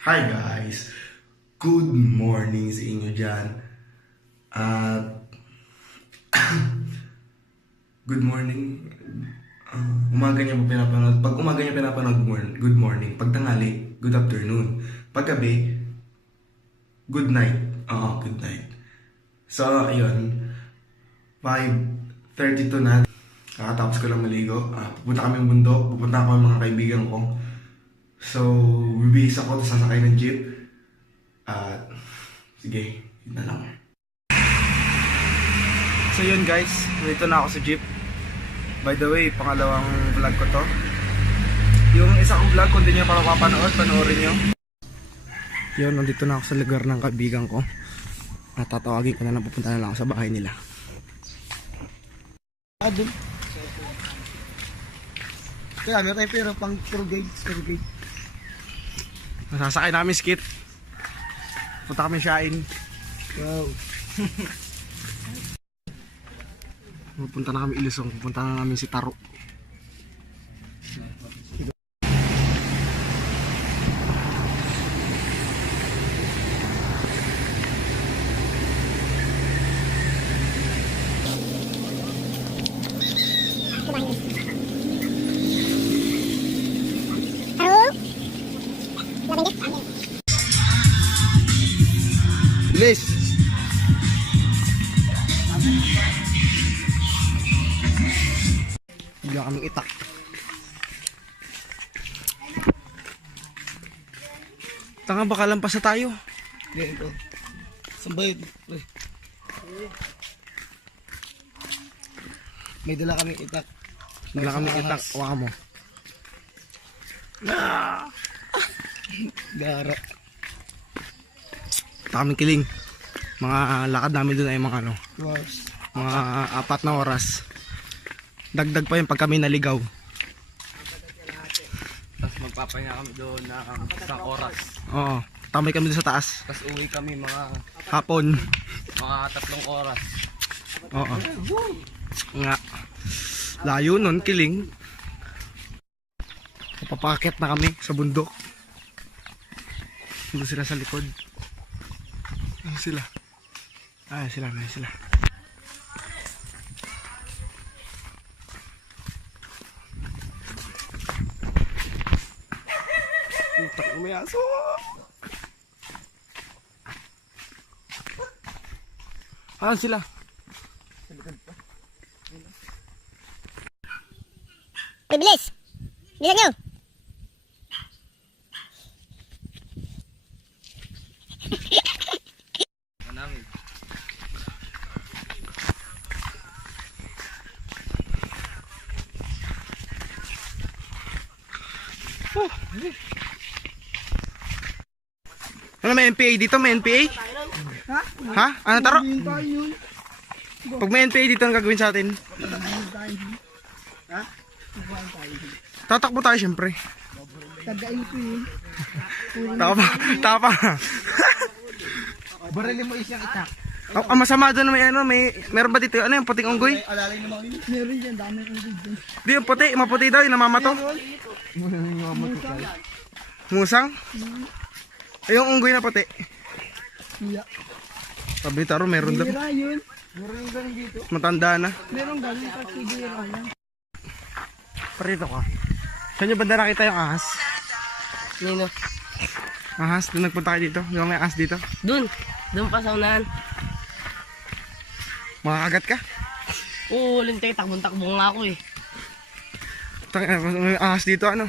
Hi guys! Good morning sa inyo dyan. At good morning. Umaga niya po pinapanood. Pag umaga niya pinapanood, good morning. Pag tanghali, good afternoon. Pag gabi, good night. Good night. So, ayun. 5:32 na. Kakatapos ko lang maligo. Pupunta kami ng bundok. Pupunta ako ng mga kaibigan ko. So, bibihis ako, tapos sasakay ng jeep. At, sige, yun na lang. So yun guys, dito na ako sa jeep. By the way, pangalawang vlog ko to. Yung isa kong vlog, kung di nyo pa mapapanood, panoorin nyo. Yun, nandito na ako sa lugar ng kaibigan ko. At tatawagin ko na lang, pupunta na lang ako sa bahay nila. Adun. Kaya meron tayo pero pang tour guide. Masasakay namin skit. Punta kami Shain. Wow. Pupunta na kami Ilusong, pupunta na namin si Taro. Bilis. Bigla kaming itak. Tanga, baka lampas na tayo. Ganito. Sambayad. May dala kami itak. Bigla kaming itak. Waka mo. Gara. Kaming kiling. Mga lakad namin doon ay mga ano, Wow. mga 4 na oras. Dagdag pa yun pag kami naligaw. Tapos magpapahinga kami doon na isang oras. Oo, tambay kami doon sa taas. Tapos uwi kami mga Hapon. 3 oras. Oo. Nga. Layo nun, kiling. Papakit na kami sa bundok. Doon sila sa likod. Ano sila? Sila. Putak na may aso. Sila? Bilis! Bilisan nyo! Namin. Ano, may NPA dito? May NPA? Ha? Ano, Taro? Pag may NPA dito, ang gagawin sa atin? Tatakbo tayo syempre. Tagain ko yun. Tapa. Barili mo isang itak. Masama doon na meron ba dito? Ano yung puting unggoy? Alalay naman yun. Meron dyan. Daming ulit dyan. Di yung puti, maputi daw, yung namamato. Musang? Ay, yung unggoy na puti. Iya. Sabi Taro, meron daw. Bira yun. Meron yung galing dito. Matanda na. Meron galing sa Sibira yan. Parito ka. Saan nyo banda nakita yung ahas? Nino? Ahas? Doon nagpunta kayo dito? Di ba may ahas dito? Doon pa sa unahan. Makakagat ka? Oo, lintay, takbong-takbo nga ako eh. May ahas dito, ano?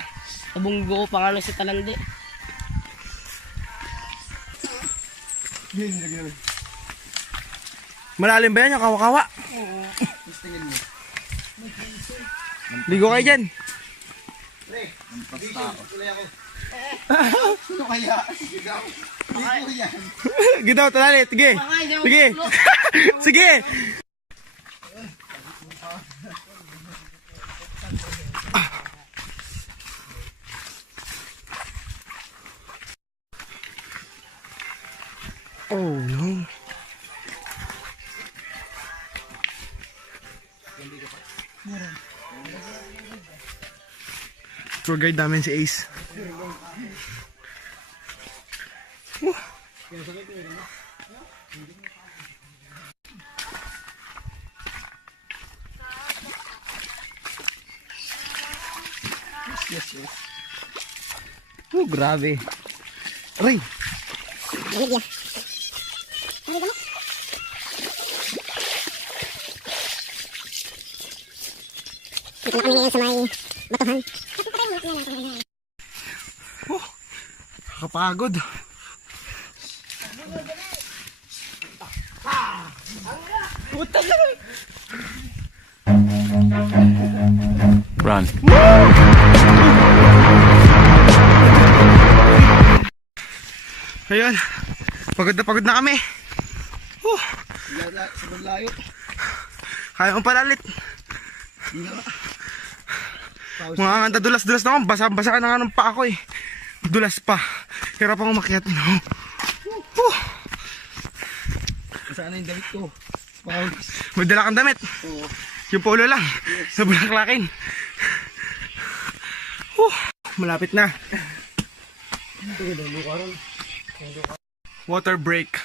Tabunggo ko pa nga si Talande. Malalim ba yan yung kawa-kawa? Oo. Tingin mo. Ligo kayo dyan. Ano kaya? Gigaw. Dito yan. Gidaw, talalit. Sige. Sige. Sige. Oh no. Tour guide namin si Ace. Grabe. Aray! Lamig yan. Ano ba mo? Dito na kami ngayon sa may batuhan. Kapagod. Run. Ayun. Pagod na kami. Sobrang layo. Kaya kong palalit. Mga nganta dulas-dulas na ako. Basa-basa ka na nga ng paa ko eh. Dulas pa. Hirap akong umakyat. No? Saan na yung damit ko? Pawis. May dala kang damit. Oo. Yung polo lang. Sa bulaklakin. Malapit na. Water break.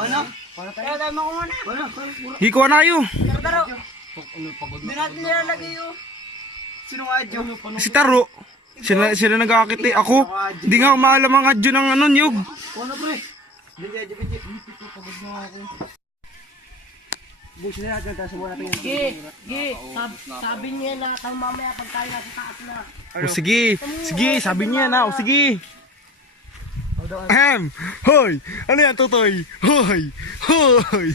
Ano? Para tayo. Kaya mo ko muna. Wala. Hikuha na kayo. Hindi natin nilalagay yung... Sino nga dyan? Si Taro. Sila nag-aakit eh. Ako. Hindi nga umaalam ang adyo ng ano niyog. Ano pre? Hindi. Pagod na ako. Bush na natin. Tapos muna natin yung... Sabi niya na tayo mamaya pag tayo nasa taas na. O sige. Sige. Sabi niya na. O sige. Ahem. Hoy. Ano yan, Totoy? Hoy. Hoy.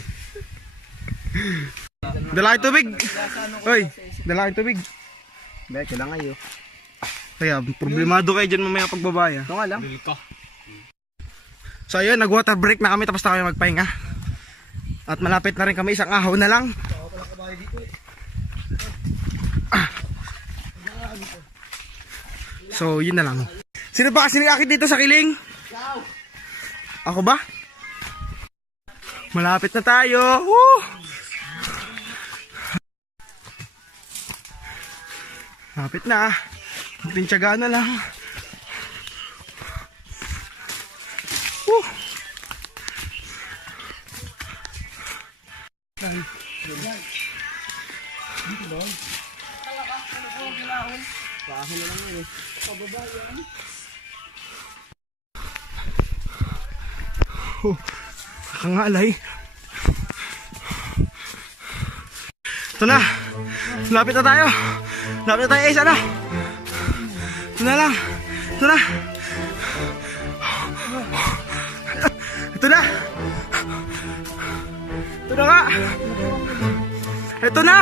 Dala kayo tubig. Hoy. Dala kayo tubig. Be, kailangan kayo. Kaya problemado kayo dyan mamaya pagbabaya. Ito nga lang. So ayun, nag-water break na kami tapos na kami magpahinga. At malapit na rin kami, isang ahaw na lang. So yun na lang. Sino ba kasi nag-akit dito sa kiling? Ako ba? Malapit na tayo. Woo! Malapit na. Pintsagaan na lang. Woo! Nakangalay. Ito na. Lapit na tayo. Lapit na tayo. Isa na. Ito na lang. Ito na. Ito na. Ito na nga. Ito na.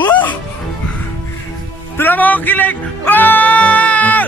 Woo! Ito na mga kilig. Ah!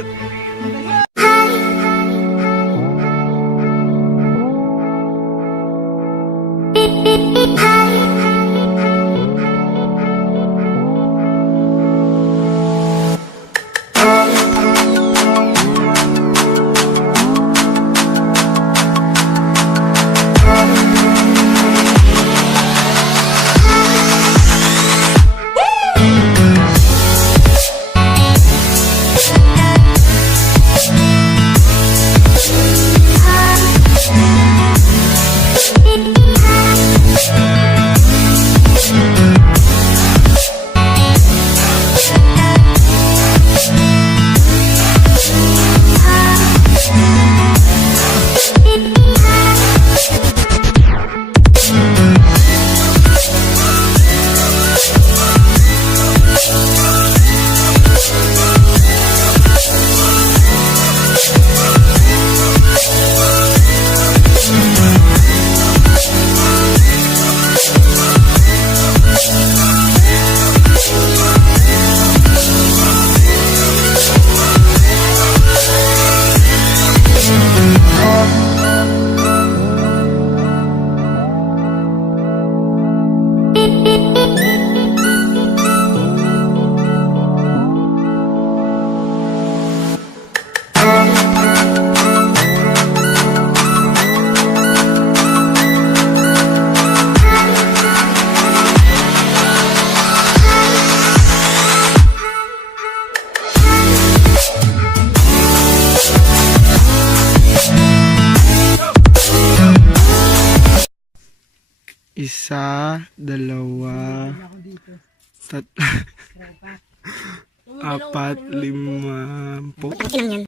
Isa, dalawa, tatlo, apat, lima, po. Okay lang yan.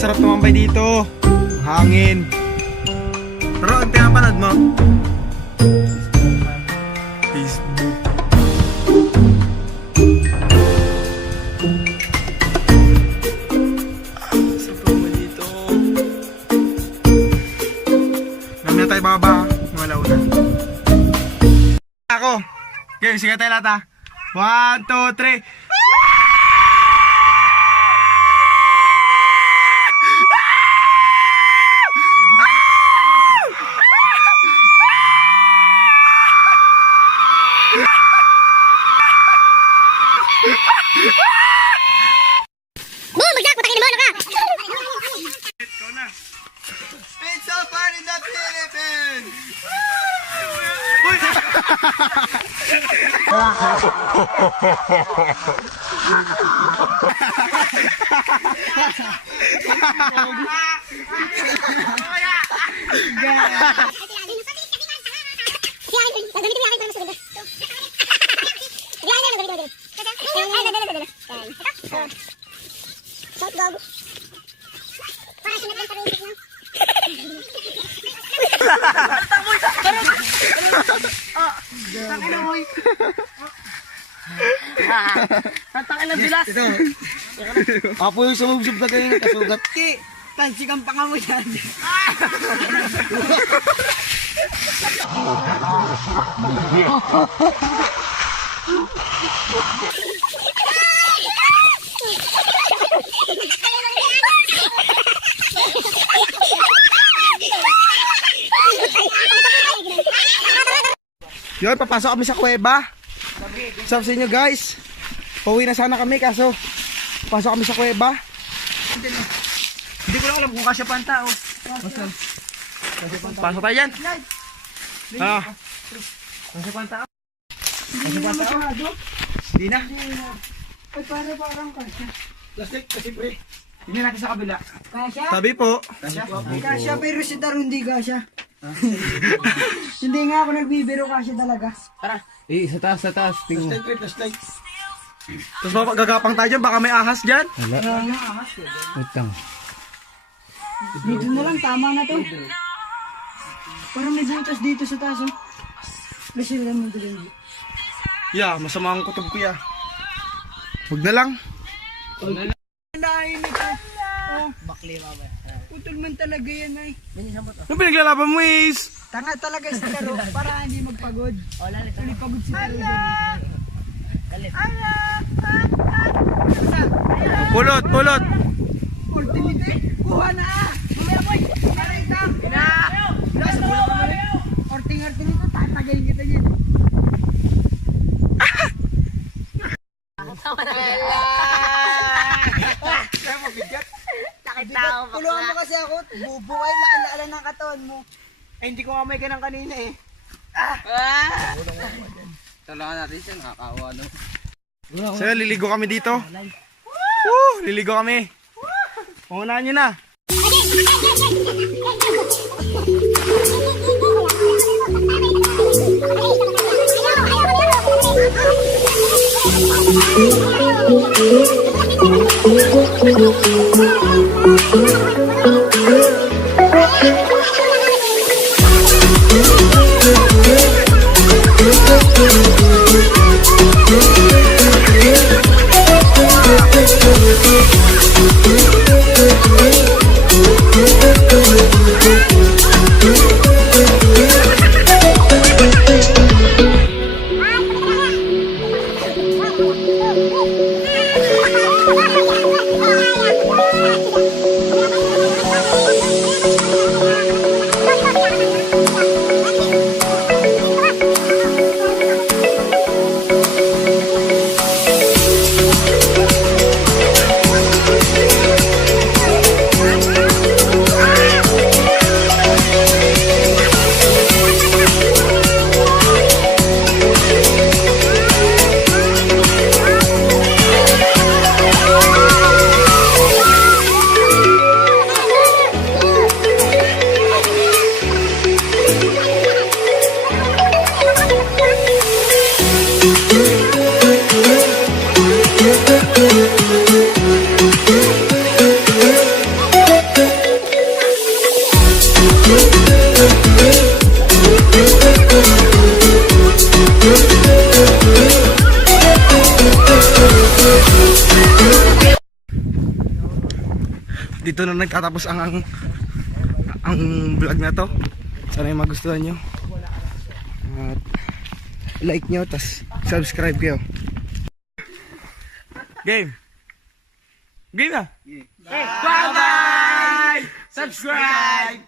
Sarap tumambay dito. Hangin. Pero ang pinapanood mo? Facebook. Sarap tumambay dito. Mamaya tayo bababa. Wala una. Ako. Okay, sige tayo lahat ha. 1, 2, 3. Boom! Bagsak! Patakin mo! Ano ka? It's so fun in the Philippines! Tatangin ng bilas. Apo yung sumubsob na kayo ng kasugat. Tansik ang panga mo yan. Yun, papasok kami sa kuweba. Sabi sa inyo guys, pauwi na sana kami kaso pasok kami sa kuweba. Hindi ko lang alam kung kasya pa ang tao. Pasok tayo dyan. Ah, Kasya pa ang tao. di na. Ay, parang kasya. Plastic, kasi pre. Tingnan natin sa kabila. Kasya? Sabi po, Kasya, pero si Taro hindi kasya. Hindi nga ako nagbibiro kasya talaga. Tara. Sa taas. Tingnan mo. Plastic. tapos mapagagapang tayo dyan, baka may ahas dyan. Utang. Dito na lang, tama na to. Parang may butas dito sa taas, oh. Kasi lang mo dito. Yeah, masama ang kutob ko ya. Huwag na lang. Nahin ito. Oh. Bakli, mama. Putol man talaga yan, ay. Ano pinaglalaban mo is? Tanga talaga si Taro para hindi magpagod. Hindi pagod si Taro. Pulot. Ultimate, kuha na ah! Mamaya boy! Aray ka! Ina! Sa bulo ka mali! Orting-orting ito, tatagayin kita dyan. Tulungan mo kasi ako, bubuhay laala ng katawan mo. Ay, hindi ko kamay ka ng kanina eh. Tulungan natin siya, nakakaawa no. So, liligo kami dito. Liligo kami. Pangunahan nyo na. nagtatapos ang vlog na to. Sana yung magustuhan nyo. At like nyo, tas subscribe kayo. Game! Game na! Bye-bye! Subscribe!